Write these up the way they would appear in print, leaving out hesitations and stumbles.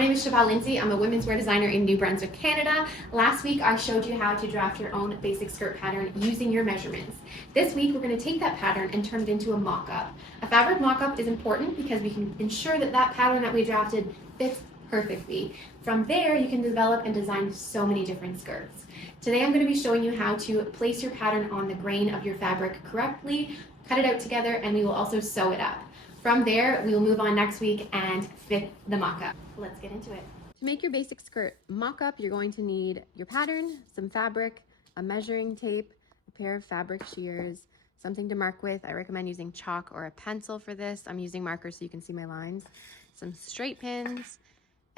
My name is Siobhan Lindsay. I'm a women's wear designer in New Brunswick, Canada. Last week I showed you how to draft your own basic skirt pattern using your measurements. This week we're going to take that pattern and turn it into a mock-up. A fabric mock-up is important because we can ensure that that pattern that we drafted fits perfectly. From there you can develop and design so many different skirts. Today I'm going to be showing you how to place your pattern on the grain of your fabric correctly, cut it out together, and we will also sew it up. From there, we will move on next week and fit the mock-up. Let's get into it. To make your basic skirt mock-up, you're going to need your pattern, some fabric, a measuring tape, a pair of fabric shears, something to mark with. I recommend using chalk or a pencil for this. I'm using markers so you can see my lines. Some straight pins,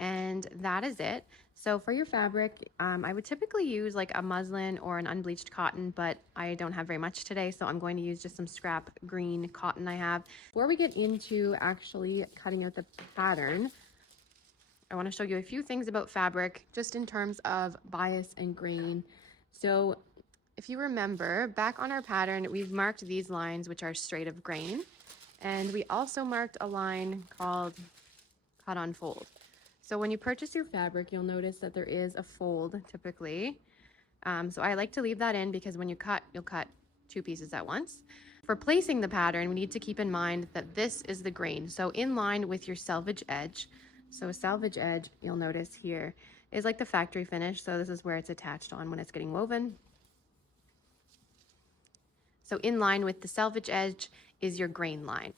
and that is it. So for your fabric, I would typically use like a muslin or an unbleached cotton, but I don't have very much today, so I'm going to use just some scrap green cotton I have. Before we get into actually cutting out the pattern, I want to show you a few things about fabric just in terms of bias and grain. So if you remember, back on our pattern, we've marked these lines, which are straight of grain, and we also marked a line called cut on fold. So when you purchase your fabric, you'll notice that there is a fold typically. So I like to leave that in because when you cut, you'll cut two pieces at once. For placing the pattern, we need to keep in mind that this is the grain. So in line with your selvage edge. So a selvage edge, you'll notice here, is like the factory finish. So this is where it's attached on when it's getting woven. So in line with the selvage edge is your grain line.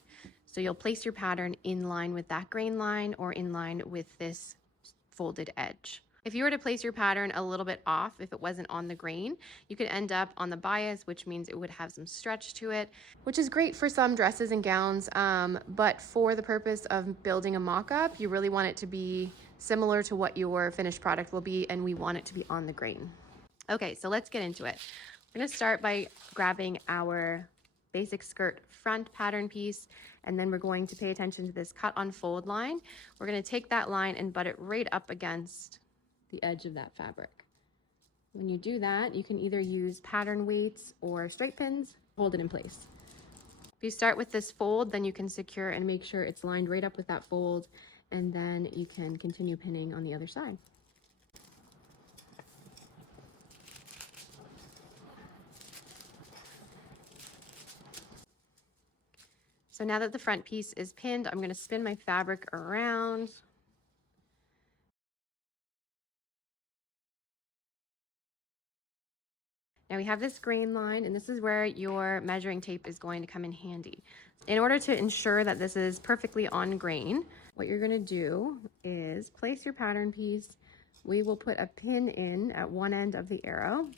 So you'll place your pattern in line with that grain line or in line with this folded edge. If you were to place your pattern a little bit off, if it wasn't on the grain, you could end up on the bias, which means it would have some stretch to it, which is great for some dresses and gowns, but for the purpose of building a mock-up, you really want it to be similar to what your finished product will be, and we want it to be on the grain. Okay, so let's get into it. We're gonna start by grabbing our basic skirt front pattern piece, and then we're going to pay attention to this cut on fold line. We're going to take that line and butt it right up against the edge of that fabric. When you do that, you can either use pattern weights or straight pins, hold it in place. If you start with this fold, then you can secure and make sure it's lined right up with that fold, and then you can continue pinning on the other side. So now that the front piece is pinned, I'm going to spin my fabric around. Now we have this grain line, and this is where your measuring tape is going to come in handy. In order to ensure that this is perfectly on grain, what you're going to do is place your pattern piece. We will put a pin in at one end of the arrow.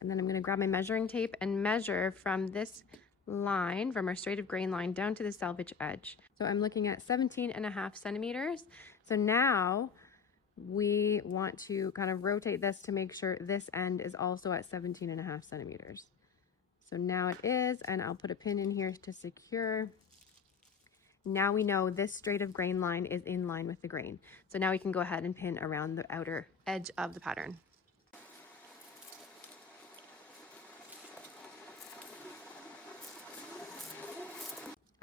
And then I'm going to grab my measuring tape and measure from this line, from our straight of grain line down to the selvage edge. So I'm looking at 17.5 centimeters. So now we want to kind of rotate this to make sure this end is also at 17.5 centimeters. So now it is, and I'll put a pin in here to secure. Now we know this straight of grain line is in line with the grain. So now we can go ahead and pin around the outer edge of the pattern.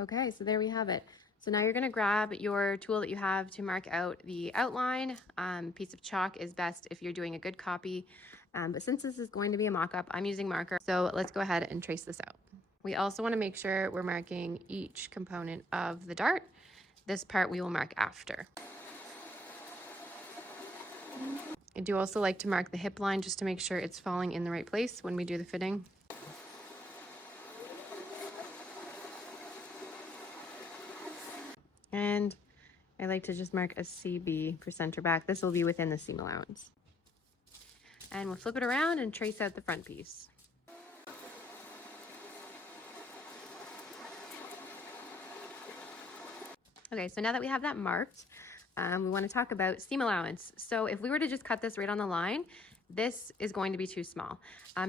Okay, so there we have it. So now you're going to grab your tool that you have to mark out the outline. Piece of chalk is best if you're doing a good copy. But since this is going to be a mock-up, I'm using marker. So let's go ahead and trace this out. We also want to make sure we're marking each component of the dart. This part we will mark after. I do also like to mark the hip line just to make sure it's falling in the right place when we do the fitting. And I like to just mark a CB for center back. This will be within the seam allowance. And we'll flip it around and trace out the front piece. Okay, so now that we have that marked, we want to talk about seam allowance. So if we were to just cut this right on the line, this is going to be too small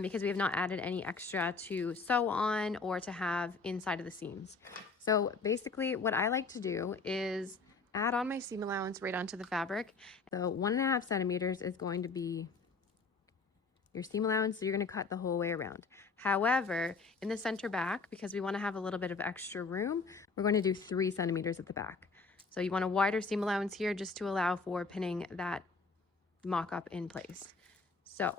because we have not added any extra to sew on or to have inside of the seams. So basically what I like to do is add on my seam allowance right onto the fabric. So 1.5 centimeters is going to be your seam allowance, so you're going to cut the whole way around. However, in the center back, because we want to have a little bit of extra room, we're going to do 3 centimeters at the back. So you want a wider seam allowance here just to allow for pinning that mock-up in place. So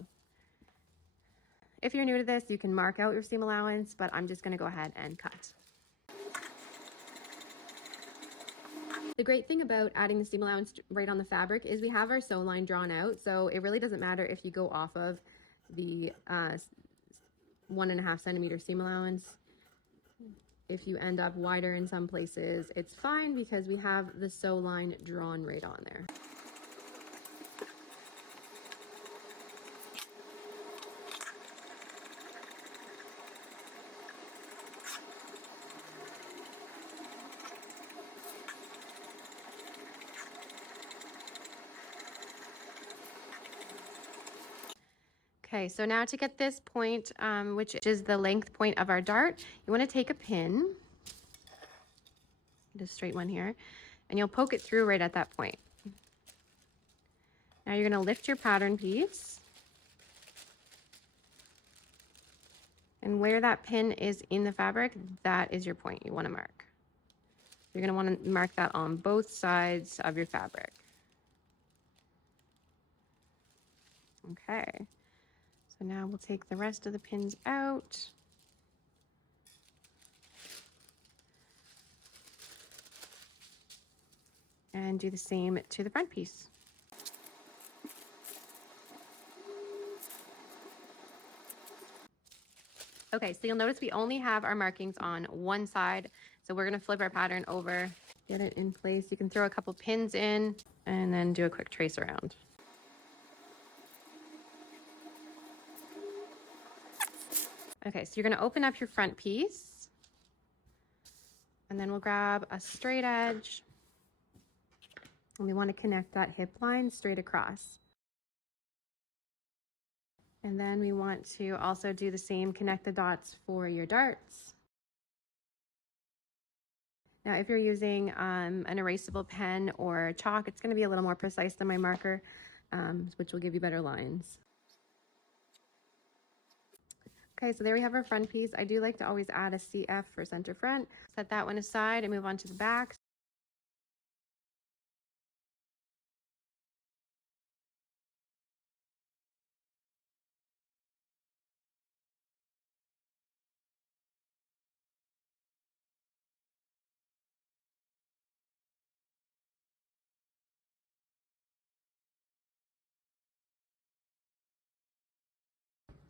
if you're new to this, you can mark out your seam allowance, but I'm just going to go ahead and cut. The great thing about adding the seam allowance right on the fabric is we have our sew line drawn out, so it really doesn't matter if you go off of the 1.5 centimeter seam allowance. If you end up wider in some places, it's fine because we have the sew line drawn right on there. Okay, so now to get this point, which is the length point of our dart, you want to take a pin, just a straight one here, and you'll poke it through right at that point. Now you're going to lift your pattern piece, and where that pin is in the fabric, that is your point you want to mark. You're going to want to mark that on both sides of your fabric. Okay. So now we'll take the rest of the pins out. And do the same to the front piece. Okay, so you'll notice we only have our markings on one side. So we're gonna flip our pattern over, get it in place. You can throw a couple pins in and then do a quick trace around. Okay, so you're gonna open up your front piece and then we'll grab a straight edge and we wanna connect that hip line straight across. And then we want to also do the same, connect the dots for your darts. Now, if you're using an erasable pen or chalk, it's gonna be a little more precise than my marker, which will give you better lines. Okay, so there we have our front piece. I do like to always add a CF for center front. Set that one aside and move on to the back.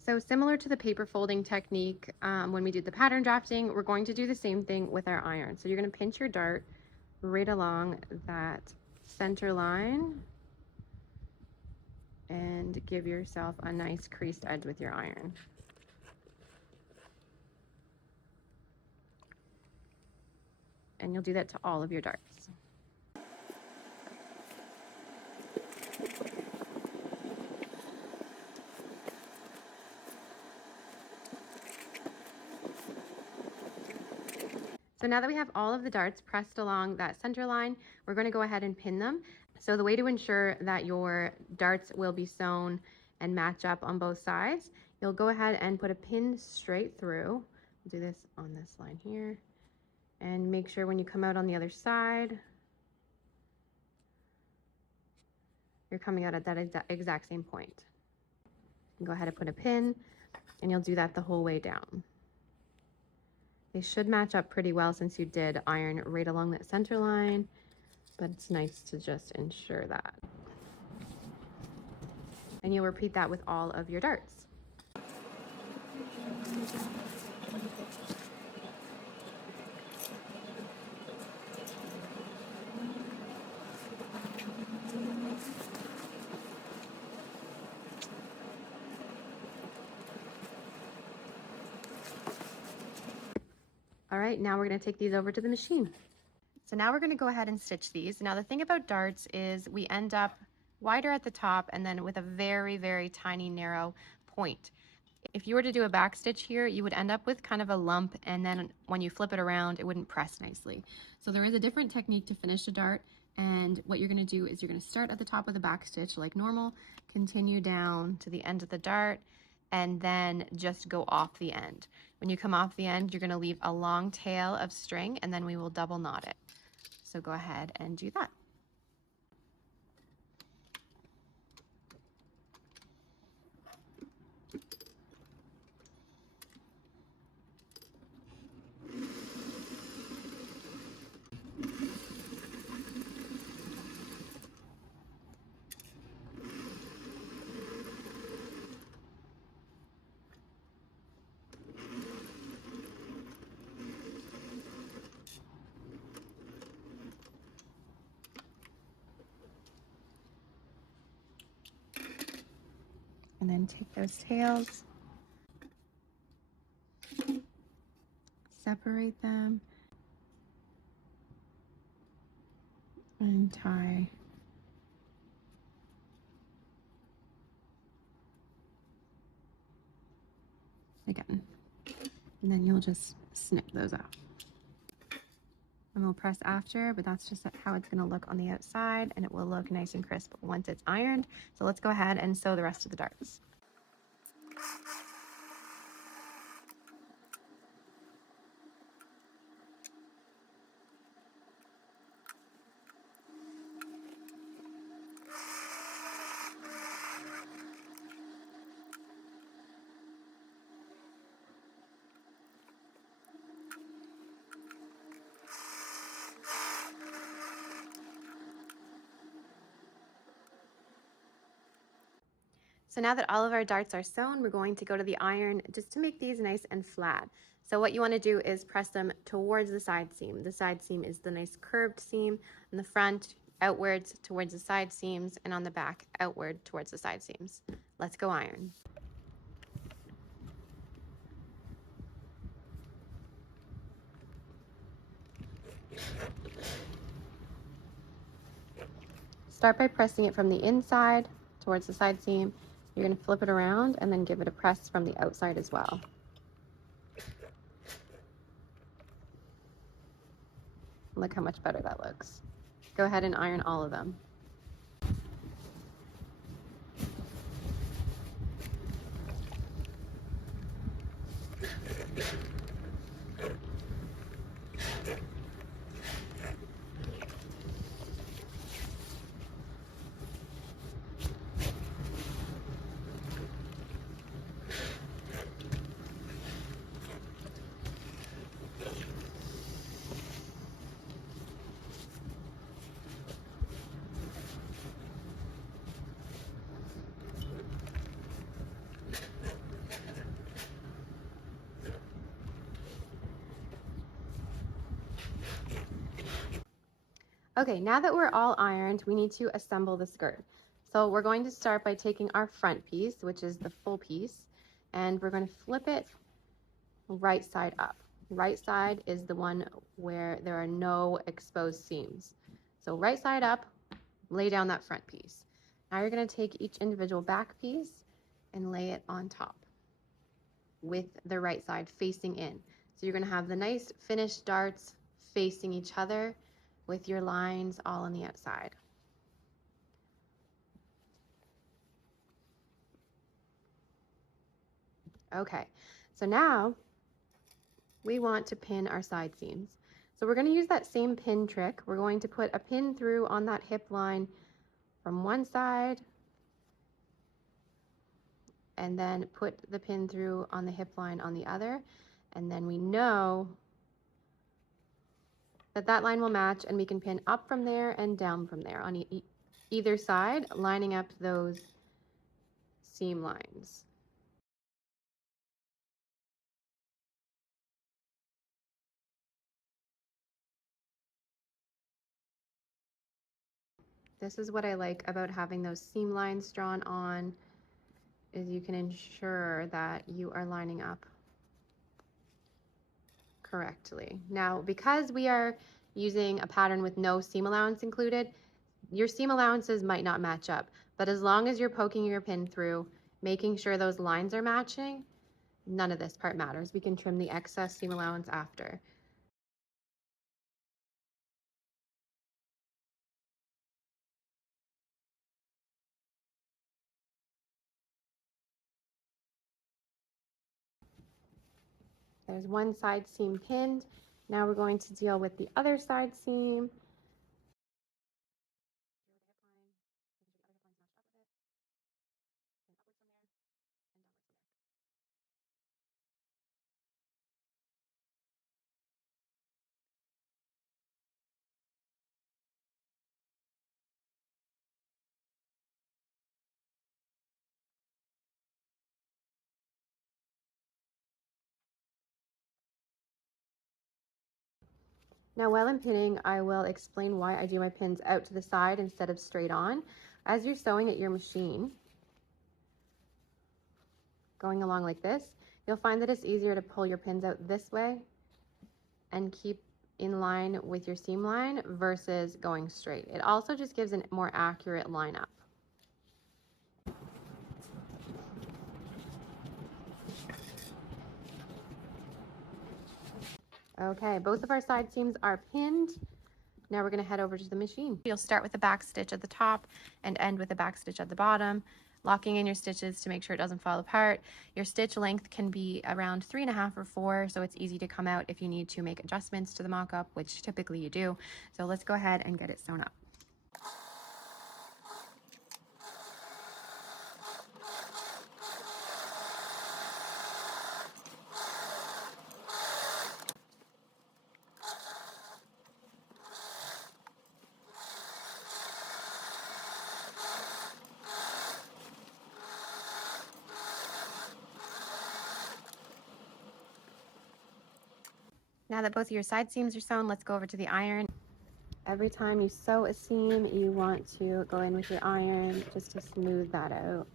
So similar to the paper folding technique when we did the pattern drafting, we're going to do the same thing with our iron. So you're going to pinch your dart right along that center line and give yourself a nice creased edge with your iron. And you'll do that to all of your darts. So now that we have all of the darts pressed along that center line, we're going to go ahead and pin them. So the way to ensure that your darts will be sewn and match up on both sides, you'll go ahead and put a pin straight through. Do this on this line here. And make sure when you come out on the other side, you're coming out at that exact same point. You can go ahead and put a pin, and you'll do that the whole way down. They should match up pretty well since you did iron right along that center line, but it's nice to just ensure that. And you'll repeat that with all of your darts. All right, now we're gonna take these over to the machine. So now we're gonna go ahead and stitch these. Now the thing about darts is we end up wider at the top and then with a very, very tiny narrow point. If you were to do a back stitch here, you would end up with kind of a lump, and then when you flip it around, it wouldn't press nicely. So there is a different technique to finish a dart, and what you're gonna do is you're gonna start at the top of the back stitch like normal, continue down to the end of the dart, and then just go off the end. When you come off the end, you're gonna leave a long tail of string, and then we will double knot it. So go ahead and do that. And then take those tails, separate them, and tie. Again. And then you'll just snip those off. And we'll press after, but that's just how it's gonna look on the outside, and it will look nice and crisp once it's ironed. So let's go ahead and sew the rest of the darts. So now that all of our darts are sewn, we're going to go to the iron just to make these nice and flat. So what you want to do is press them towards the side seam. The side seam is the nice curved seam. On the front, outwards towards the side seams, and on the back, outward towards the side seams. Let's go iron. Start by pressing it from the inside towards the side seam. You're going to flip it around and then give it a press from the outside as well. Look how much better that looks. Go ahead and iron all of them. Okay, now that we're all ironed, we need to assemble the skirt. So we're going to start by taking our front piece, which is the full piece, and we're going to flip it right side up. Right side is the one where there are no exposed seams. So right side up, lay down that front piece. Now you're going to take each individual back piece and lay it on top with the right side facing in. So you're going to have the nice finished darts facing each other with your lines all on the outside. Okay, so now we want to pin our side seams. So we're going to use that same pin trick. We're going to put a pin through on that hip line from one side, and then put the pin through on the hip line on the other. And then we know that that line will match, and we can pin up from there and down from there on either side, lining up those seam lines. This is what I like about having those seam lines drawn on, is you can ensure that you are lining up correctly. Now, because we are using a pattern with no seam allowance included, your seam allowances might not match up, but as long as you're poking your pin through, making sure those lines are matching, none of this part matters. We can trim the excess seam allowance after. There's one side seam pinned. Now we're going to deal with the other side seam. Now while I'm pinning, I will explain why I do my pins out to the side instead of straight on. As you're sewing at your machine, going along like this, you'll find that it's easier to pull your pins out this way and keep in line with your seam line versus going straight. It also just gives a more accurate line up. Okay, both of our side seams are pinned. Now we're going to head over to the machine. You'll start with a back stitch at the top and end with a back stitch at the bottom, locking in your stitches to make sure it doesn't fall apart. Your stitch length can be around 3.5 or 4, so it's easy to come out if you need to make adjustments to the mock-up, which typically you do. So let's go ahead and get it sewn up. Now that both of your side seams are sewn, let's go over to the iron. Every time you sew a seam, you want to go in with your iron just to smooth that out.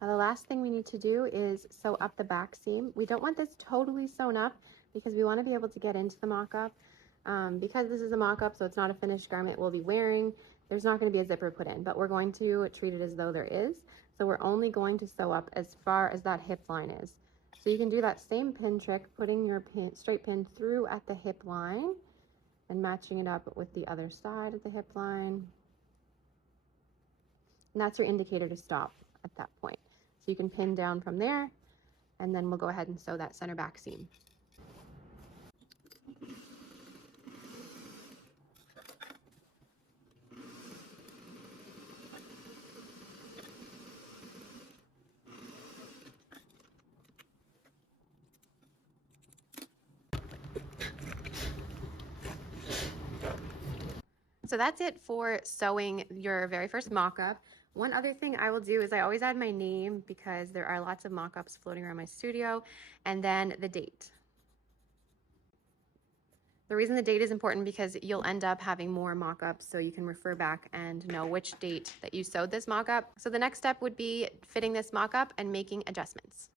Now the last thing we need to do is sew up the back seam. We don't want this totally sewn up because we want to be able to get into the mock-up. Because this is a mock-up, so it's not a finished garment we'll be wearing, there's not going to be a zipper put in, but we're going to treat it as though there is. So we're only going to sew up as far as that hip line is. So you can do that same pin trick, putting your straight pin through at the hip line and matching it up with the other side of the hip line. And that's your indicator to stop at that point. So you can pin down from there, and then we'll go ahead and sew that center back seam. So that's it for sewing your very first mock-up. One other thing I will do is I always add my name because there are lots of mock-ups floating around my studio, and then the date. The reason the date is important because you'll end up having more mock-ups, so you can refer back and know which date that you sewed this mock-up. So the next step would be fitting this mock-up and making adjustments.